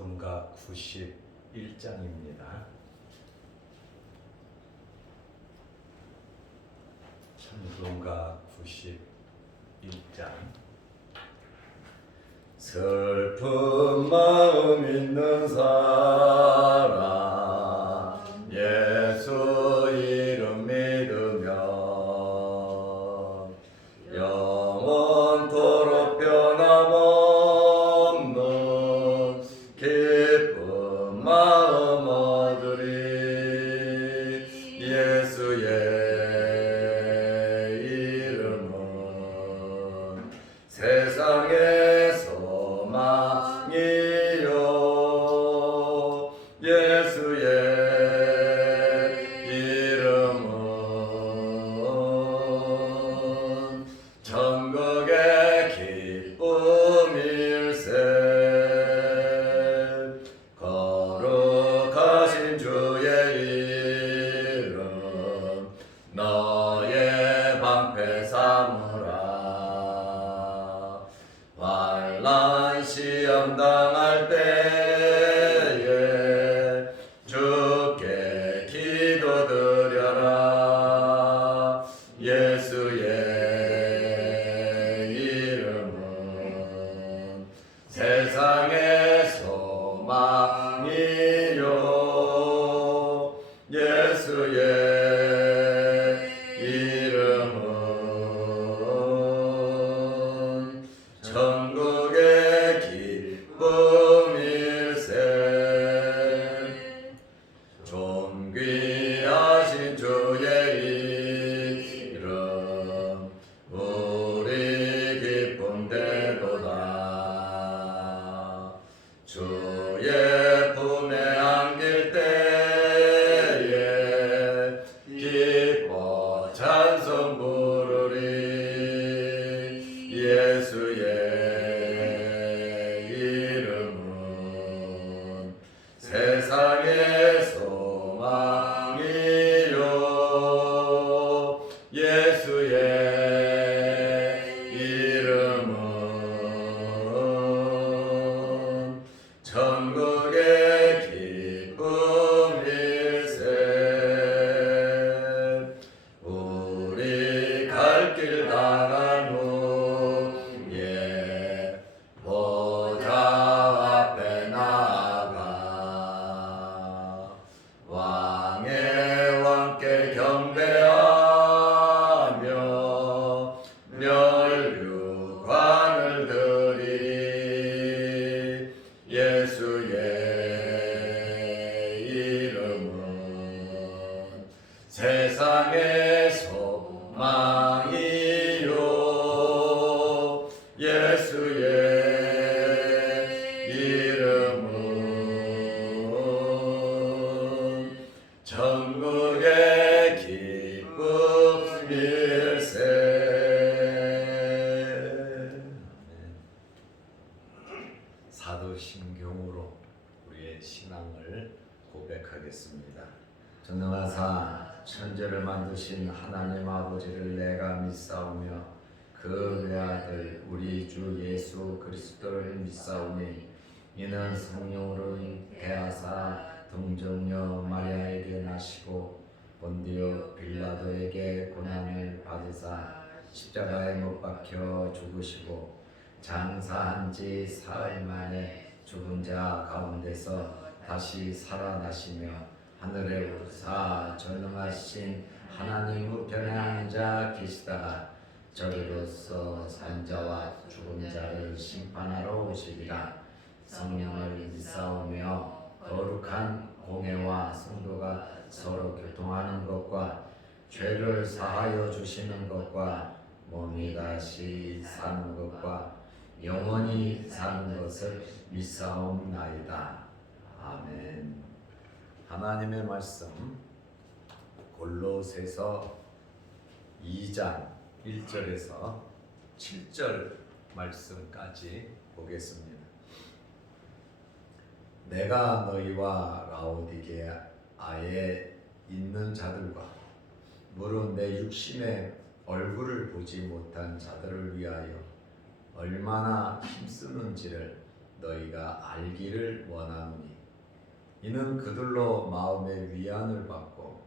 찬송가 91장입니다. 찬송가 91장. 슬픈 마음 있는 사람 예수 이름 믿으며 영원토록 변함없는 기쁜 마음 얻으리. 예수의 이름은 세상의 소망이요 예수의 이름은 천국의 기쁨일세. 거룩하신 주의 이름 너의 방패 삼으라. 환난 시험 당할 때에 주께 기도드려라. 예수의 이름은 세상의 소망이요 예수의 이름은 천국의 기쁨일세. 존귀하신 주의 이름 우리 기쁨되도다. 주의 품에 안길 때에 기뻐 찬송 부르리. 예수의 이름은 세상의 소망이요 예수의 이름은 천국의 기쁨일세. 우리 갈 길 나간 후에 보좌 앞에 나아가 왕의 왕께 경배하며 멸류관을 드리리. 예수의 이름은 세상의 소망이요 예수의 이름은 천국의 기쁨일세. 사도신경으로 우리의 신앙을 고백하겠습니다. 전능하사 천지를 만드신 하나님 아버지를 내가 믿사오며 그 외아들 우리 주 예수 그리스도를 믿사오니 이는 성령으로 잉태하사 동정녀 마리아에게 나시고 본디오 빌라도에게 고난을 받으사 십자가에 못 박혀 죽으시고 장사한 지 사흘 만에 죽은 자 가운데서 다시 살아나시며 하늘에 오르사 전능하신 하나님 우편에 앉아 계시다가 저리로서 산자와 죽은 자를 심판하러 오시리라. 성령을 믿사오며 거룩한 공회와 성도가 서로 교통하는 것과 죄를 사하여 주시는 것과 몸이 다시 사는 것과 영원히 사는 것을 믿사옵나이다. 아멘. 하나님의 말씀 골로새서 2장 1절에서 7절 말씀까지 보겠습니다. 내가 너희와 라오디게아에 있는 자들과 무릇 내 육신의 얼굴을 보지 못한 자들을 위하여 얼마나 힘쓰는지를 너희가 알기를 원하노니 이는 그들로 마음의 위안을 받고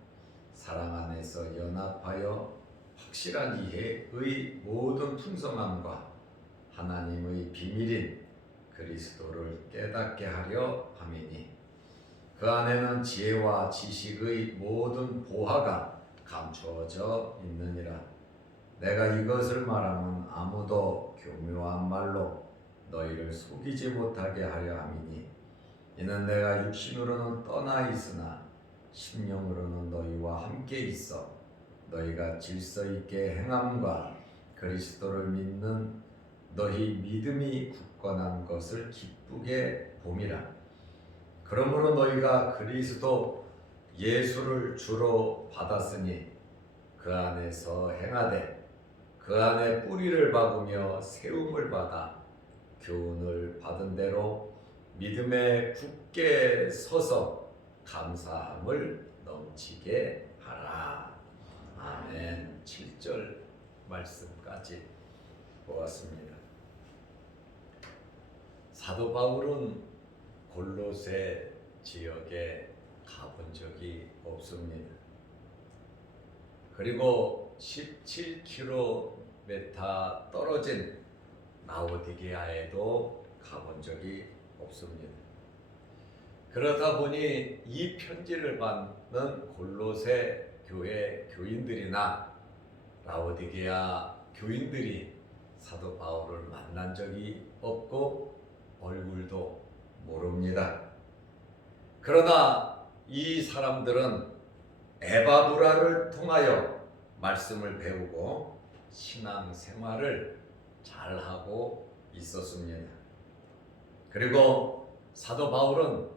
사랑 안에서 연합하여 확실한 이해의 모든 풍성함과 하나님의 비밀인 그리스도를 깨닫게 하려 함이니 그 안에는 지혜와 지식의 모든 보화가 감추어져 있느니라. 내가 이것을 말하면 아무도 교묘한 말로 너희를 속이지 못하게 하려 함이니 이는 내가 육신으로는 떠나 있으나 심령으로는 너희와 함께 있어 너희가 질서 있게 행함과 그리스도를 믿는 너희 믿음이 굳건한 것을 기쁘게 봄이라. 그러므로 너희가 그리스도 예수를 주로 받았으니 그 안에서 행하되 그 안에 뿌리를 박으며 세움을 받아 교훈을 받은 대로 믿음에 굳게 서서 감사함을 넘치게 하라. 아멘. 7절 말씀까지 보았습니다. 사도 바울은 골로새 지역에 가본 적이 없습니다. 그리고 17km 떨어진 라오디게아에도 가본 적이 없습니다. 그러다 보니 이 편지를 받는 골로새 교회 교인들이나 라오디게아 교인들이 사도 바울을 만난 적이 없고 얼굴도 모릅니다. 그러나 이 사람들은 에바브라를 통하여 말씀을 배우고 신앙 생활을 잘하고 있었습니다. 그리고 사도 바울은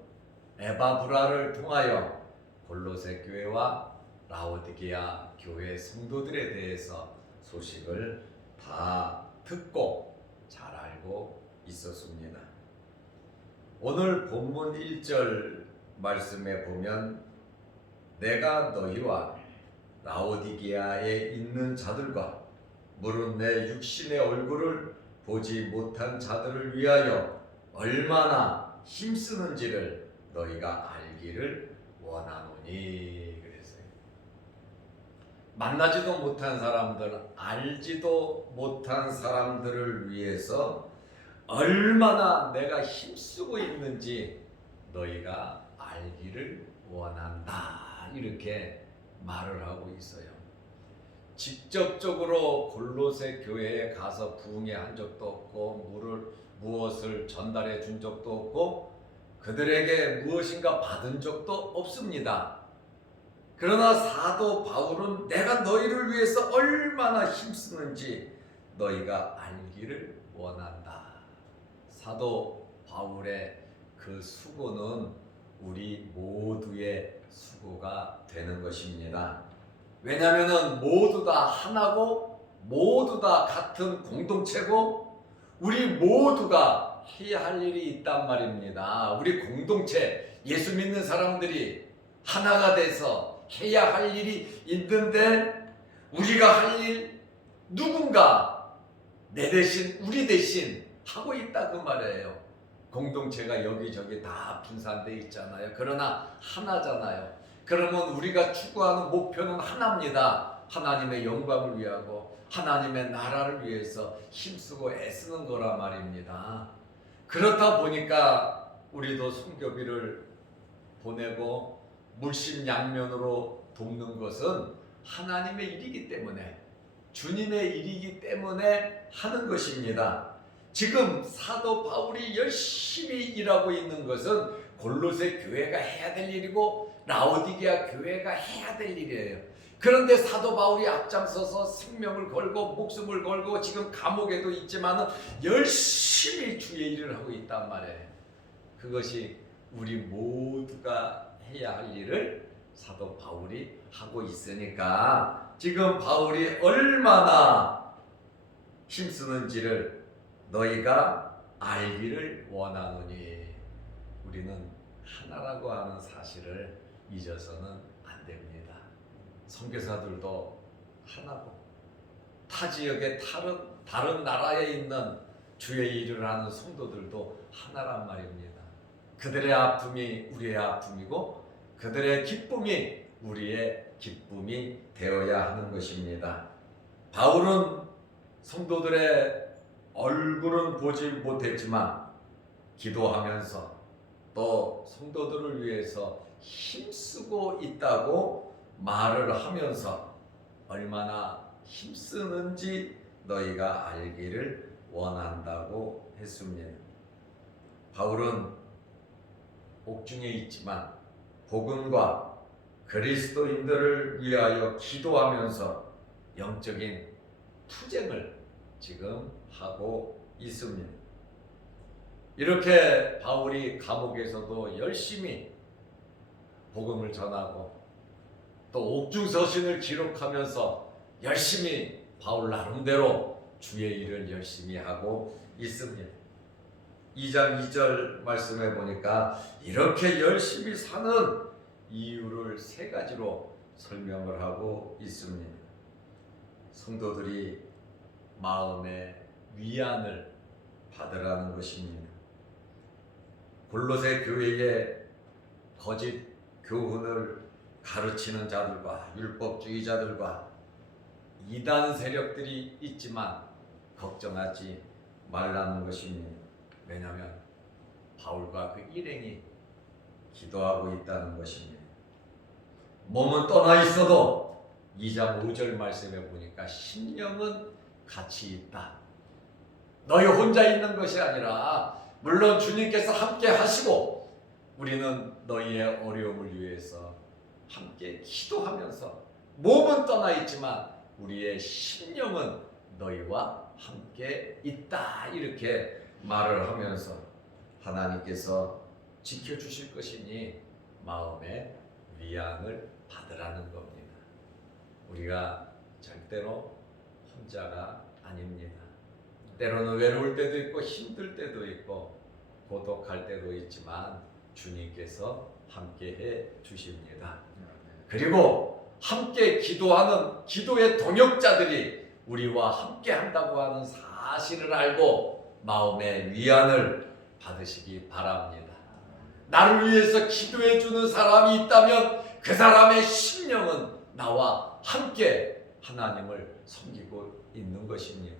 에바브라를 통하여 골로새 교회와 라오디게아 교회 성도들에 대해서 소식을 다 듣고 잘 알고 있었습니다. 오늘 본문 1절 말씀에 보면 내가 너희와 라오디게아에 있는 자들과 물은 내 육신의 얼굴을 보지 못한 자들을 위하여 얼마나 힘쓰는지를 너희가 알기를 원하노니. 그랬어요. 만나지도 못한 사람들, 알지도 못한 사람들을 위해서 얼마나 내가 힘쓰고 있는지 너희가 알기를 원한다. 이렇게 말을 하고 있어요. 직접적으로 골로새 교회에 가서 부흥한 적도 없고 무엇을 전달해 준 적도 없고 그들에게 무엇인가 받은 적도 없습니다. 그러나 사도 바울은 내가 너희를 위해서 얼마나 힘쓰는지 너희가 알기를 원한다. 사도 바울의 그 수고는 우리 모두의 수고가 되는 것입니다. 왜냐하면 모두 다 하나고 모두 다 같은 공동체고 우리 모두가 해야 할 일이 있단 말입니다. 우리 공동체 예수 믿는 사람들이 하나가 돼서 해야 할 일이 있는데 우리가 할 일 누군가 내 대신 우리 대신 하고 있다 그 말이에요. 공동체가 여기저기 다 분산되어 있잖아요. 그러나 하나잖아요. 그러면 우리가 추구하는 목표는 하나입니다. 하나님의 영광을 위하고 하나님의 나라를 위해서 힘쓰고 애쓰는 거란 말입니다. 그렇다 보니까 우리도 선교비를 보내고 물심양면으로 돕는 것은 하나님의 일이기 때문에 주님의 일이기 때문에 하는 것입니다. 지금 사도 바울이 열심히 일하고 있는 것은 골로새 교회가 해야 될 일이고 라오디게아 교회가 해야 될 일이에요. 그런데 사도 바울이 앞장서서 생명을 걸고 목숨을 걸고 지금 감옥에도 있지만 열심히 주의 일을 하고 있단 말이에요. 그것이 우리 모두가 해야 할 일을 사도 바울이 하고 있으니까 지금 바울이 얼마나 힘쓰는지를 너희가 알기를 원하노니. 우리는 하나라고 하는 사실을 잊어서는 안 됩니다. 선교사들도 하나고 타 지역의 다른 나라에 있는 주의 일을 하는 성도들도 하나란 말입니다. 그들의 아픔이 우리의 아픔이고 그들의 기쁨이 우리의 기쁨이 되어야 하는 것입니다. 바울은 성도들의 얼굴은 보지 못했지만 기도하면서 또 성도들을 위해서 힘쓰고 있다고 말을 하면서 얼마나 힘쓰는지 너희가 알기를 원한다고 했습니다. 바울은 옥중에 있지만 복음과 그리스도인들을 위하여 기도하면서 영적인 투쟁을 지금 하고 있습니다. 이렇게 바울이 감옥에서도 열심히 복음을 전하고 또 옥중 서신을 기록하면서 열심히 바울 나름대로 주의 일을 열심히 하고 있습니다. 2장 2절 말씀해 보니까 이렇게 열심히 사는 이유를 세 가지로 설명을 하고 있습니다. 성도들이 마음의 위안을 받으라는 것입니다. 골로새 교회에 거짓 교훈을 가르치는 자들과 율법주의자들과 이단 세력들이 있지만 걱정하지 말라는 것입니다. 왜냐하면 바울과 그 일행이 기도하고 있다는 것입니다. 몸은 떠나 있어도 2장 5절 말씀에 보니까 심령은 같이 있다. 너희 혼자 있는 것이 아니라 물론 주님께서 함께 하시고 우리는 너희의 어려움을 위해서 함께 기도하면서 몸은 떠나 있지만 우리의 심령은 너희와 함께 있다. 이렇게 말을 하면서 하나님께서 지켜주실 것이니 마음의 위안을 받으라는 겁니다. 우리가 절대로 혼자가 아닙니다. 때로는 외로울 때도 있고 힘들 때도 있고 고독할 때도 있지만 주님께서 함께해 주십니다. 그리고 함께 기도하는 기도의 동역자들이 우리와 함께 한다고 하는 사실을 알고 마음의 위안을 받으시기 바랍니다. 나를 위해서 기도해 주는 사람이 있다면 그 사람의 심령은 나와 함께 하나님을 섬기고 있는 것입니다.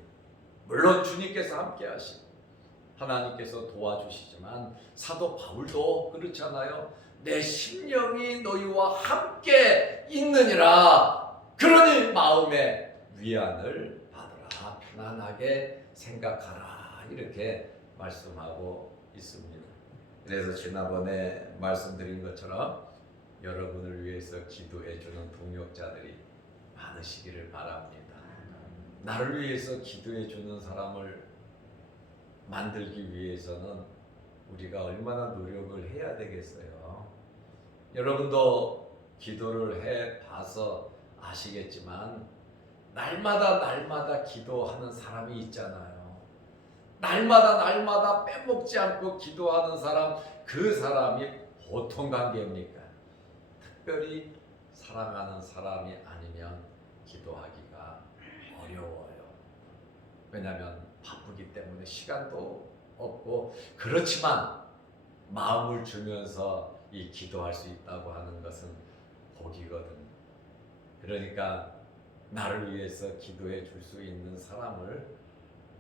물론 주님께서 함께 하시고 하나님께서 도와주시지만 사도 바울도 그렇잖아요. 내 심령이 너희와 함께 있느니라. 그러니 마음의 위안을 받으라. 편안하게 생각하라. 이렇게 말씀하고 있습니다. 그래서 지난번에 말씀드린 것처럼 여러분을 위해서 기도해 주는 동역자들이 많으시기를 바랍니다. 나를 위해서 기도해 주는 사람을 만들기 위해서는 우리가 얼마나 노력을 해야 되겠어요. 여러분도 기도를 해 봐서 아시겠지만 날마다 기도하는 사람이 있잖아요. 날마다 빼먹지 않고 기도하는 사람, 그 사람이 보통 관계입니까? 특별히 사랑하는 사람이 아니면 기도하기가 어려워요. 왜냐하면 바쁘기 때문에 시간도 없고, 그렇지만 마음을 주면서 이 기도할 수 있다고 하는 것은 복이거든요. 그러니까 나를 위해서 기도해 줄 수 있는 사람을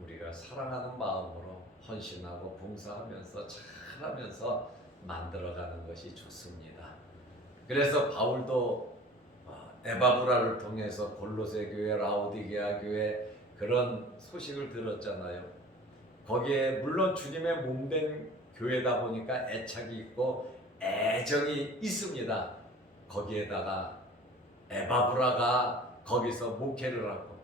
우리가 사랑하는 마음으로 헌신하고 봉사하면서 잘하면서 만들어가는 것이 좋습니다. 그래서 바울도 에바브라를 통해서 골로새 교회, 라오디게아 교회 그런 소식을 들었잖아요. 거기에 물론 주님의 몸된 교회다 보니까 애착이 있고 애정이 있습니다. 거기에다가 에바브라가 거기서 목회를 하고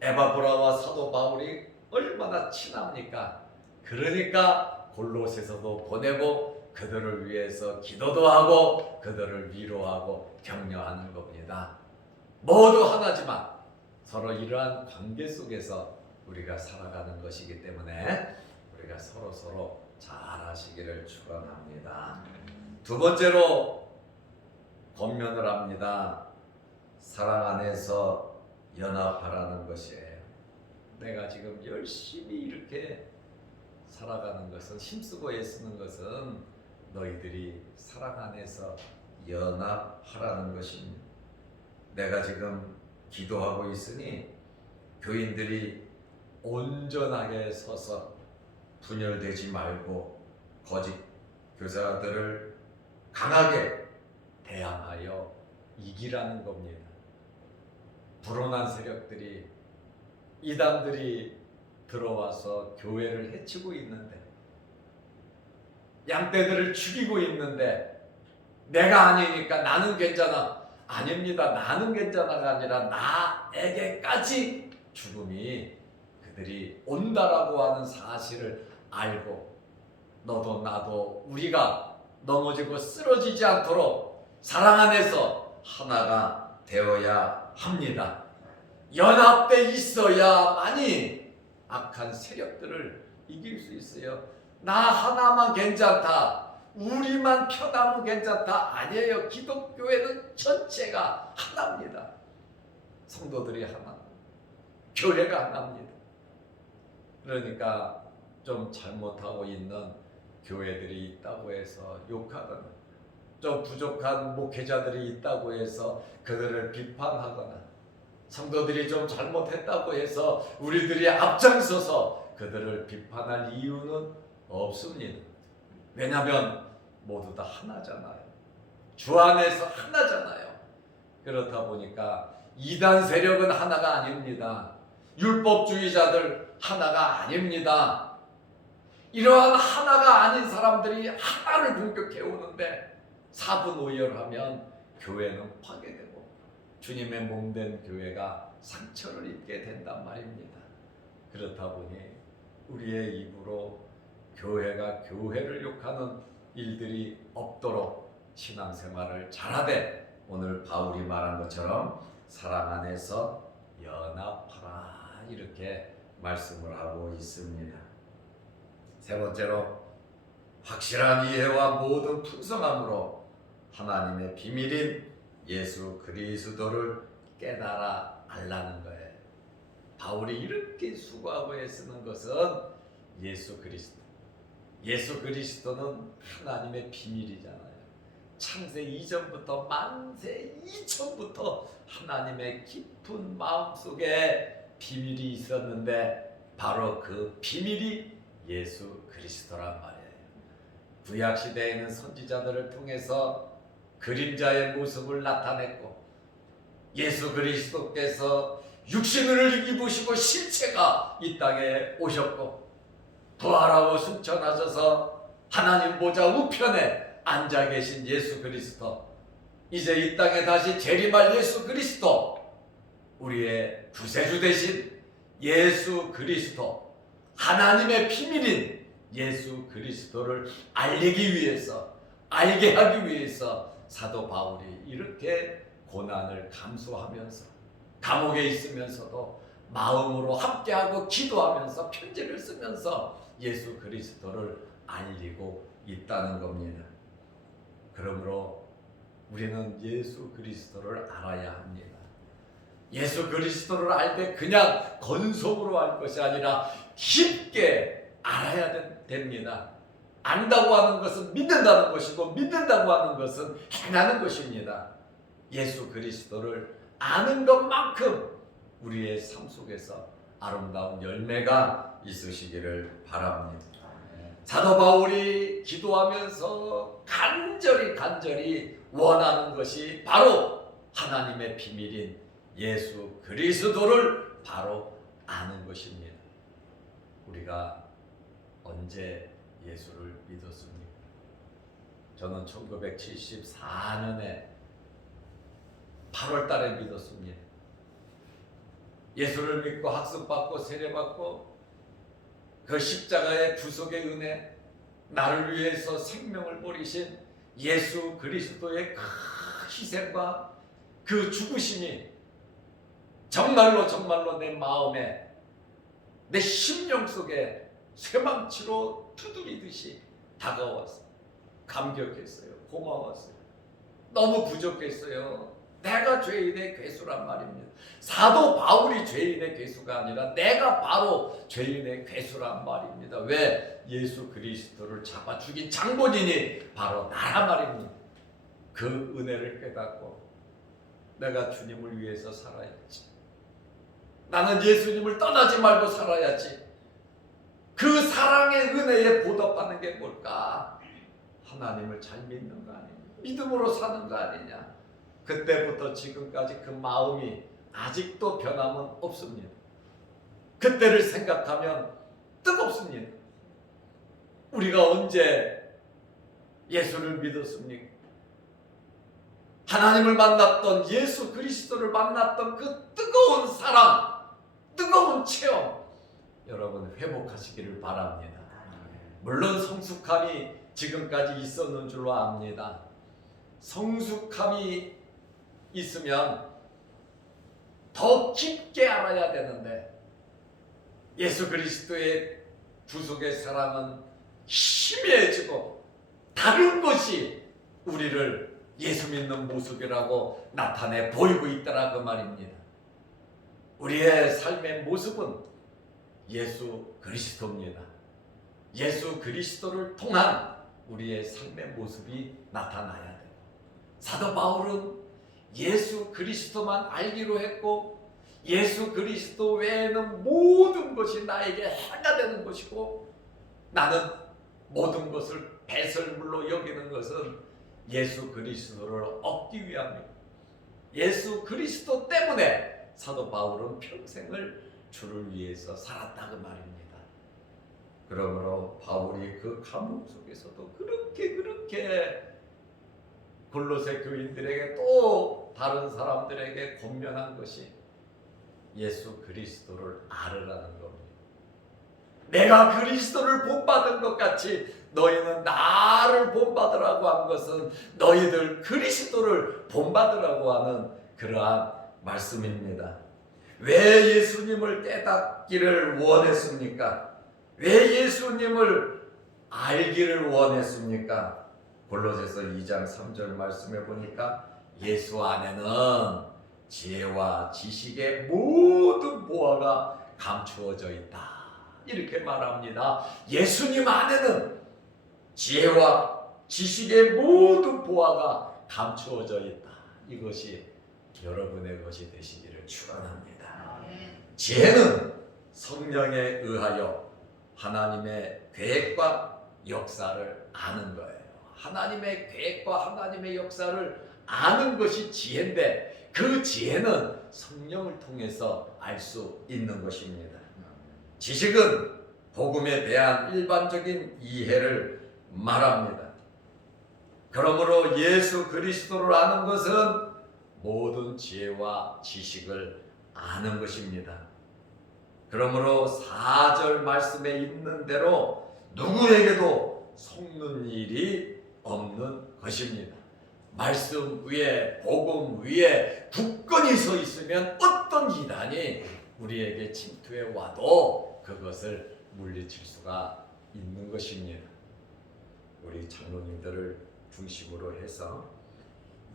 에바브라와 사도 바울이 얼마나 친합니까? 그러니까 골로새서도 보내고 그들을 위해서 기도도 하고 그들을 위로하고 격려하는 겁니다. 모두 하나지만 서로 이러한 관계 속에서 우리가 살아가는 것이기 때문에 우리가 서로 잘 하시기를 축원합니다. 두 번째로 권면을 합니다. 사랑 안에서 연합하라는 것이에요. 내가 지금 열심히 이렇게 살아가는 것은, 힘쓰고 애쓰는 것은 너희들이 사랑 안에서 연합하라는 것입니다. 내가 지금 기도하고 있으니 교인들이 온전하게 서서 분열되지 말고 거짓 교사들을 강하게 대항하여 이기라는 겁니다. 불온한 세력들이, 이단들이 들어와서 교회를 해치고 있는데, 양떼들을 죽이고 있는데 내가 아니니까 나는 괜찮아. 아닙니다. 나는 괜찮아가 아니라 나에게까지 죽음이 그들이 온다라고 하는 사실을 알고, 너도 나도 우리가 넘어지고 쓰러지지 않도록 사랑 안에서 하나가 되어야 합니다. 연합돼 있어야만이 악한 세력들을 이길 수 있어요. 나 하나만 괜찮다, 우리만 편하면 괜찮다, 아니에요. 기독교회는 전체가 하나입니다. 성도들이 하나, 교회가 하나입니다. 그러니까 좀 잘못하고 있는 교회들이 있다고 해서 욕하거나, 좀 부족한 목회자들이 있다고 해서 그들을 비판하거나, 성도들이 좀 잘못했다고 해서 우리들이 앞장서서 그들을 비판할 이유는 없습니다. 왜냐하면 모두 다 하나잖아요. 주 안에서 하나잖아요. 그렇다 보니까 이단 세력은 하나가 아닙니다. 율법주의자들 하나가 아닙니다. 이러한 하나가 아닌 사람들이 하나를 공격해 오는데 사분오열하면 교회는 파괴되고 주님의 몸된 교회가 상처를 입게 된단 말입니다. 그렇다 보니 우리의 입으로 교회가 교회를 욕하는 일들이 없도록 신앙생활을 잘하되, 오늘 바울이 말한 것처럼 사랑 안에서 연합하라, 이렇게 말씀을 하고 있습니다. 세 번째로, 확실한 이해와 모든 풍성함으로 하나님의 비밀인 예수 그리스도를 깨달아 알라는 거예요. 바울이 이렇게 수고하고 애쓰는 것은 예수 그리스도. 예수 그리스도는 하나님의 비밀이잖아요. 창세 이전부터 만세 이전부터 하나님의 깊은 마음속에 비밀이 있었는데 바로 그 비밀이 예수 그리스도란 말이에요. 구약 시대에는 선지자들을 통해서 그림자의 모습을 나타냈고, 예수 그리스도께서 육신을 입으시고 실체가 이 땅에 오셨고, 부활하고 승천하셔서 하나님 보좌 우편에 앉아 계신 예수 그리스도, 이제 이 땅에 다시 재림할 예수 그리스도, 우리의 구세주 되신 예수 그리스도, 하나님의 비밀인 예수 그리스도를 알리기 위해서, 알게 하기 위해서 사도 바울이 이렇게 고난을 감수하면서, 감옥에 있으면서도 마음으로 함께하고 기도하면서 편지를 쓰면서 예수 그리스도를 알리고 있다는 겁니다. 그러므로 우리는 예수 그리스도를 알아야 합니다. 예수 그리스도를 알 때 그냥 건성으로 알 것이 아니라 깊게 알아야 됩니다. 안다고 하는 것은 믿는다는 것이고, 믿는다고 하는 것은 행하는 것입니다. 예수 그리스도를 아는 것만큼 우리의 삶 속에서 아름다운 열매가 있으시기를 바랍니다. 사도 바울이 기도하면서 간절히 원하는 것이 바로 하나님의 비밀인 예수 그리스도를 바로 아는 것입니다. 우리가 언제 예수를 믿었습니까? 저는 1974년에 8월 달에 믿었습니다. 예수를 믿고 학습받고 세례받고 그 십자가의 구속의 은혜, 나를 위해서 생명을 버리신 예수 그리스도의 그 희생과 그 죽으심이 정말로 내 마음에, 내 심령 속에 쇠망치로 두드리듯이 다가왔어요. 감격했어요. 고마웠어요. 너무 부족했어요. 내가 죄인의 괴수란 말입니다. 사도 바울이 죄인의 괴수가 아니라 내가 바로 죄인의 괴수란 말입니다. 왜? 예수 그리스도를 잡아 죽인 장본인이 바로 나란 말입니다. 그 은혜를 깨닫고 내가 주님을 위해서 살아야지. 나는 예수님을 떠나지 말고 살아야지. 그 사랑의 은혜에 보답하는 게 뭘까? 하나님을 잘 믿는 거 아니냐? 믿음으로 사는 거 아니냐? 그때부터 지금까지 그 마음이 아직도 변함은 없습니다. 그때를 생각하면 뜨겁습니다. 우리가 언제 예수를 믿었습니까? 하나님을 만났던, 예수 그리스도를 만났던 그 뜨거운 사랑, 뜨거운 체험, 여러분 회복하시기를 바랍니다. 물론 성숙함이 지금까지 있었는 줄로 압니다. 성숙함이 있으면 더 깊게 알아야 되는데, 예수 그리스도의 구속의 사랑은 희미해지고 다른 것이 우리를 예수 믿는 모습이라고 나타내 보이고 있다라 그 말입니다. 우리의 삶의 모습은 예수 그리스도입니다. 예수 그리스도를 통한 우리의 삶의 모습이 나타나야 돼요. 사도 바울은 예수 그리스도만 알기로 했고, 예수 그리스도 외에는 모든 것이 나에게 해가 되는 것이고, 나는 모든 것을 배설물로 여기는 것은 예수 그리스도를 얻기 위함입니다. 예수 그리스도 때문에 사도 바울은 평생을 주를 위해서 살았다 그 말입니다. 그러므로 바울이 그 감옥 속에서도 그렇게 골로새 교인들에게 또 다른 사람들에게 권면한 것이 예수 그리스도를 알으라는 겁니다. 내가 그리스도를 본받은 것 같이 너희는 나를 본받으라고 한 것은 너희들 그리스도를 본받으라고 하는 그러한 말씀입니다. 왜 예수님을 깨닫기를 원했습니까? 왜 예수님을 알기를 원했습니까? 골로새서 2장 3절 말씀에 보니까 예수 안에는 지혜와 지식의 모든 보화가 감추어져 있다, 이렇게 말합니다. 예수님 안에는 지혜와 지식의 모든 보화가 감추어져 있다. 이것이 여러분의 것이 되시기를 축원합니다. 지혜는 성령에 의하여 하나님의 계획과 역사를 아는 거예요. 하나님의 계획과 하나님의 역사를 아는 것이 지혜인데, 그 지혜는 성령을 통해서 알 수 있는 것입니다. 지식은 복음에 대한 일반적인 이해를 말합니다. 그러므로 예수 그리스도를 아는 것은 모든 지혜와 지식을 아는 것입니다. 그러므로 4절 말씀에 있는 대로 누구에게도 속는 일이 없는 것입니다. 말씀 위에, 복음 위에 굳건히 서 있으면 어떤 이단이 우리에게 침투해 와도 그것을 물리칠 수가 있는 것입니다. 우리 장로님들을 중심으로 해서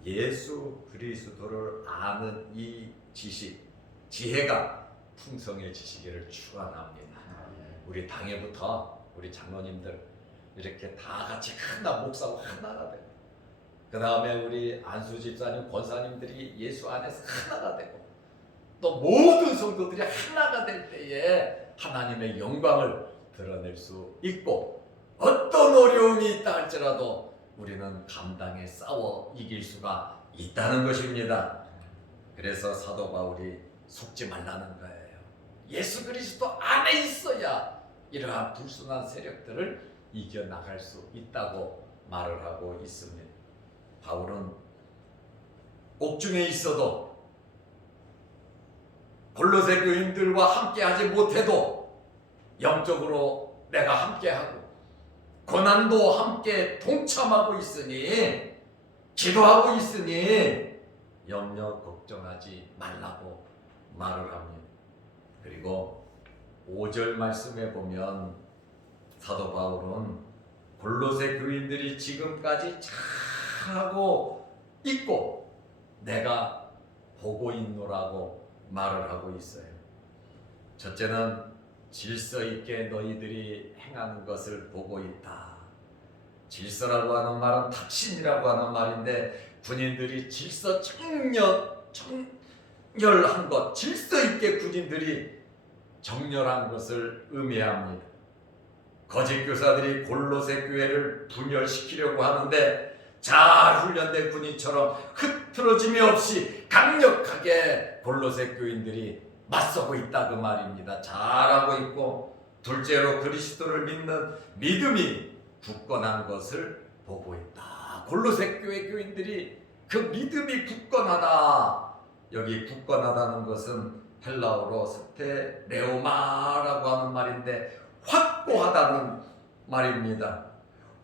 예수 그리스도를 아는 이 지식, 지혜가 풍성해지시기를 축원합니다. 우리 당회부터 우리 장로님들 이렇게 다 같이 하나, 목사와 하나가 되고, 그 다음에 우리 안수 집사님, 권사님들이 예수 안에서 하나가 되고, 또 모든 성도들이 하나가 될 때에 하나님의 영광을 드러낼 수 있고, 어떤 어려움이 있다 할지라도 우리는 감당해 싸워 이길 수가 있다는 것입니다. 그래서 사도 바울이 속지 말라는 거예요. 예수 그리스도 안에 있어야 이러한 불순한 세력들을 이겨나갈 수 있다고 말을 하고 있습니다. 바울은 옥중에 있어도, 골로새 교인들과 함께하지 못해도 영적으로 내가 함께하고 고난도 함께 동참하고 있으니, 기도하고 있으니 염려 걱정하지 말라고 말을 합니다. 그리고 5절 말씀에 보면 사도 바울은 골로새 교인들이 지금까지 잘하고 있고 내가 보고 있노라고 말을 하고 있어요. 첫째는 질서 있게 너희들이 행하는 것을 보고 있다. 질서라고 하는 말은 탁신이라고 하는 말인데, 군인들이 질서 정렬한 것, 질서 있게 군인들이 정렬한 것을 의미합니다. 거짓 교사들이 골로새 교회를 분열시키려고 하는데, 잘 훈련된 군인처럼 흐트러짐이 없이 강력하게 골로새 교인들이 맞서고 있다 그 말입니다. 잘하고 있고, 둘째로 그리스도를 믿는 믿음이 굳건한 것을 보고 있다. 골로새 교회 교인들이 그 믿음이 굳건하다. 여기 굳건하다는 것은 헬라어로 스테레오마라고 하는 말인데, 확고하다는 말입니다.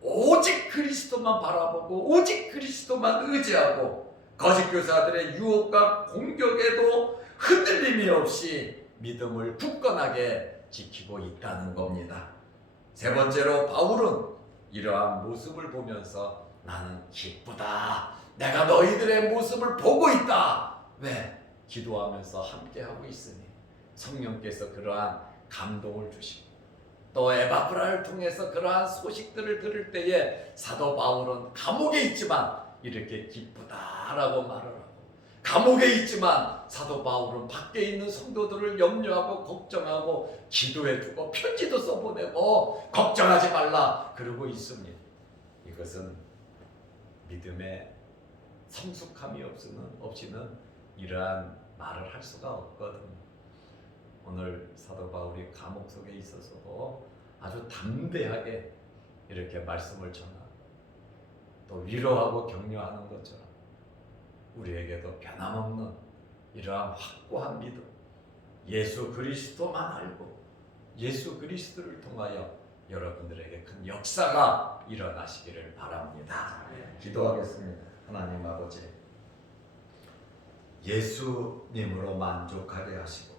오직 그리스도만 바라보고 오직 그리스도만 의지하고 거짓 교사들의 유혹과 공격에도 흔들림이 없이 믿음을 굳건하게 지키고 있다는 겁니다. 세 번째로 바울은 이러한 모습을 보면서 나는 기쁘다. 내가 너희들의 모습을 보고 있다. 왜? 기도하면서 함께하고 있으니 성령께서 그러한 감동을 주시고, 또 에바프라를 통해서 그러한 소식들을 들을 때에 사도 바울은 감옥에 있지만 이렇게 기쁘다라고 말을 하고, 감옥에 있지만 사도 바울은 밖에 있는 성도들을 염려하고 걱정하고 기도해주고 편지도 써보내고 걱정하지 말라 그러고 있습니다. 이것은 믿음의 성숙함이 없이는 이러한 말을 할 수가 없거든요. 오늘 사도 바울이 감옥 속에 있어서도 아주 담대하게 이렇게 말씀을 전하고 또 위로하고 격려하는 것처럼 우리에게도 변함없는 이러한 확고한 믿음, 예수 그리스도만 알고 예수 그리스도를 통하여 여러분들에게 큰 역사가 일어나시기를 바랍니다. 기도하겠습니다. 하나님 아버지, 예수님으로 만족하게 하시고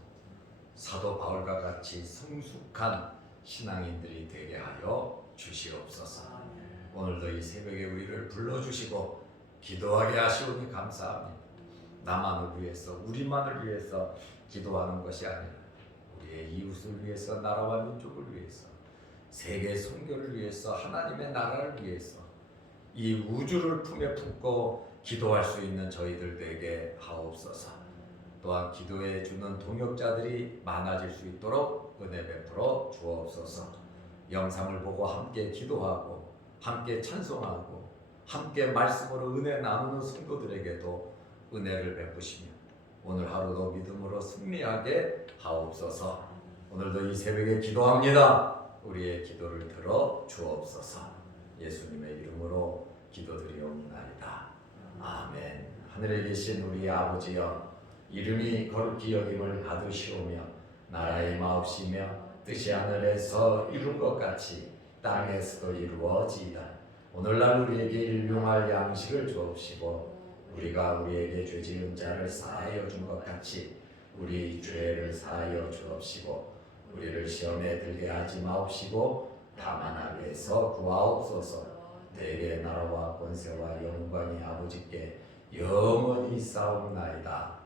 사도 바울과 같이 성숙한 신앙인들이 되게 하여 주시옵소서. 오늘도 이 새벽에 우리를 불러주시고 기도하게 하시오니 감사합니다. 나만을 위해서, 우리만을 위해서 기도하는 것이 아니라 우리의 이웃을 위해서, 나라와 민족을 위해서, 세계 선교를 위해서, 하나님의 나라를 위해서 이 우주를 품에 품고 기도할 수 있는 저희들 되게 하옵소서. 또한 기도해 주는 동역자들이 많아질 수 있도록 은혜 베풀어 주옵소서. 영상을 보고 함께 기도하고 함께 찬송하고 함께 말씀으로 은혜 나누는 성도들에게도 은혜를 베푸시며 오늘 하루도 믿음으로 승리하게 하옵소서. 오늘도 이 새벽에 기도합니다. 우리의 기도를 들어 주옵소서. 예수님의 이름으로 기도드리옵나이다. 아멘. 하늘에 계신 우리 아버지여, 이름이 거룩히 여김을 받으시오며 나라의 마옵시며 뜻이 하늘에서 이룬 것 같이 땅에서도 이루어지이다. 오늘날 우리에게 일용할 양식을 주옵시고 우리가 우리에게 죄 지은 자를 사하여 준 것 같이 우리 죄를 사하여 주옵시고 우리를 시험에 들게 하지 마옵시고 다만 악에서 구하옵소서. 대개 나라와 권세와 영광이 아버지께 영원히 싸움나이다.